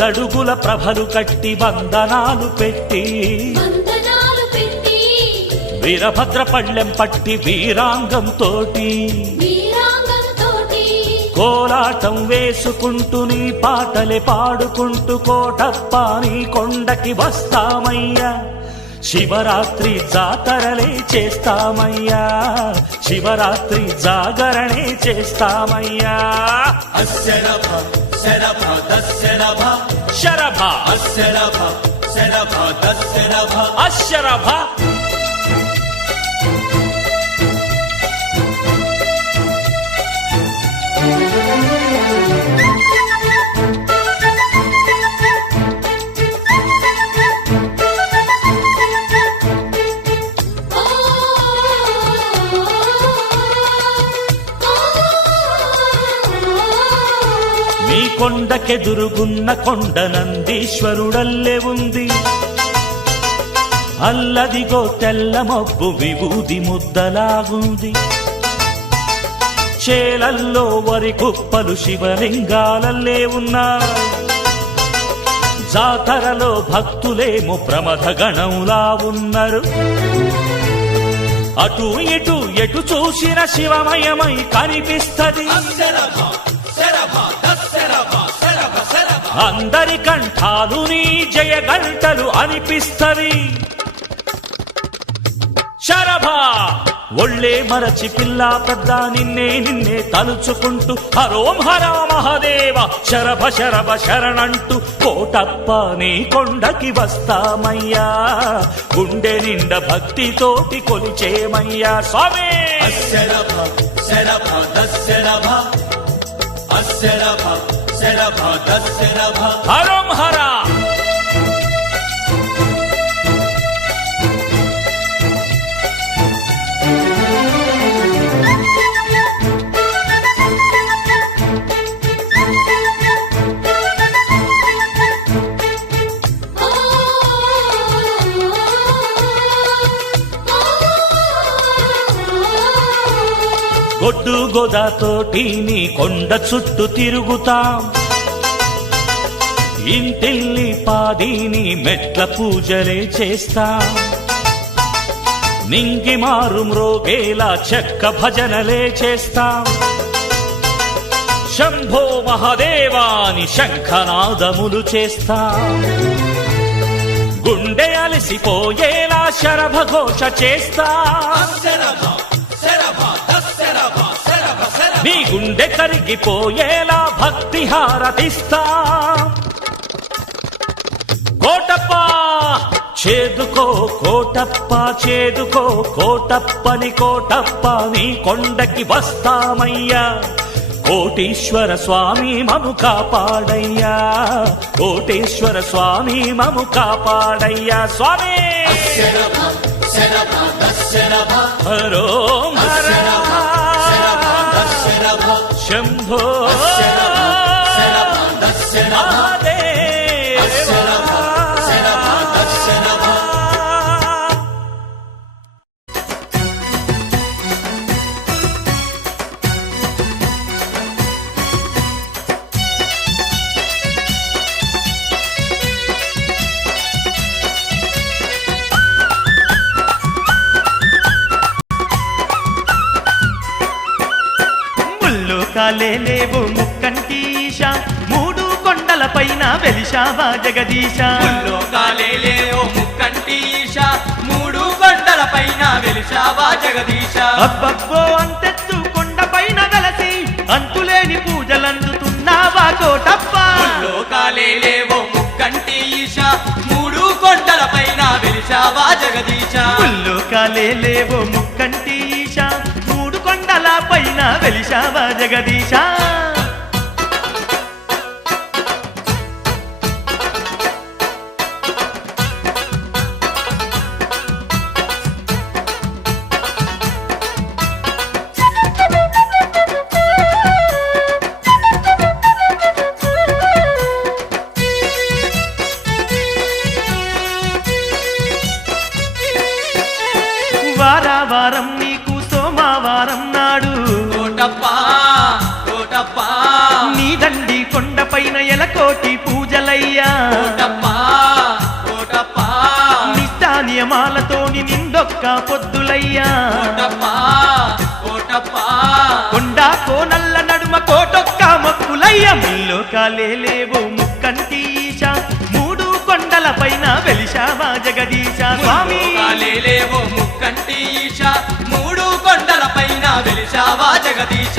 100 ప్రభలు కట్టి వందనాలు పెట్టి వీరభద్ర పళ్ళెం పట్టి వీరాంగంతోటి కోలాటం వేసుకుంటూ నీ పాటలే పాడుకుంటూ కోటప్ప నీ కొండకి వస్తామయ్యా శివరాత్రి జాతరలే చేస్తామయ్యా శివరాత్రి జాగరణే చేస్తామయ్యా శరభ శరభ శరభ శరభ శరభ అశరభ నీ కొండకెదురుగున్న కొండ నందీశ్వరుడల్లే ఉంది అల్లదిగో తెల్ల మబ్బు విభూది ముద్దలాగుంది చేలల్లో వరి కుప్పలు శివలింగాలల్లే ఉన్నా జాతరలో భక్తులేమో ప్రమథ గణంలా ఉన్నారు అటు ఇటు ఎటు చూసిన శివమయమై కనిపిస్తది అందరి కంఠాలు నీ జయ గంటలు అనిపిస్తవి శరభ ఒళ్ళే మరచి పిల్ల పెద్ద నిన్నే తలుచుకుంటూ హరోం హర మహదేవ శరభ శరభ శరణంటూ కోటప్ప నీ కొండకి వస్తామయ్యా గుండె నిండ భక్తితోటి కొలిచేమయ్యా స్వామి శరభ శరభ శరభ శరభ శరభ శరభ హరోం హర గొడ్డు గోదాతోటి నీ కొండ చుట్టూ తిరుగుతాం ఇంటిల్లి పాదీని మెట్ల పూజలే చేస్తాం నింగి మారు మ్రోగేలా చెక్క భజనలే చేస్తాం శంభో మహదేవాని శంఖనాదములు చేస్తాం గుండె అలసిపోయేలా శరభ ఘోష చేస్తాం నీ గుండె కరిగిపోయేలా భక్తి హారతిస్తా కోటప్ప చేదుకో కోటప్ప చేదుకో కోటప్పని కోటప్ప నీ కొండకి వస్తామయ్యా కోటీశ్వర స్వామి మము కాపాడయ్యా కోటేశ్వర స్వామి మము కాపాడయ్యా స్వామి హరోం హర శంభో లేలేవో ముక్కంటీశ మూడు కొండల పైన వెలిశావా జగదీశ లోకాలేలేవో ముక్కంటీశ మూడు కొండల పైన వెలిశావా జగదీశ అబ్బబ్బో అంతెత్తు కొండ పైన వెలసి అంతులేని పూజలందుతున్నావా కోటప్ప లోకాలేలేవో ముక్కంటీశ మూడు కొండల పైన వెలిశావా జగదీశ లోకాలేలేవో ముక్కంటీశ కొండల పైన వెలిశావా జగదీశ వారం నీకు సోమవారం నాడు కోటప్ప కోటప్ప పూజలయ్యా కోటప్పా కోటప్పా నిష్టా నియమాలతోని నిండొక్క పొద్దులయ్యా కోటప్పా కోటప్పా కొండ కోనల్ల నడుమ కోటొక్క మొక్కులయ్య ముల్లోకాలే లేవో ముక్కంటి ఈశా మూడు కొండల పైన వెలిశావా జగదీశ స్వామి లేలేవో ముక్కంటి ఈశ మూడు కొండల పైన వెలిశావా జగదీశ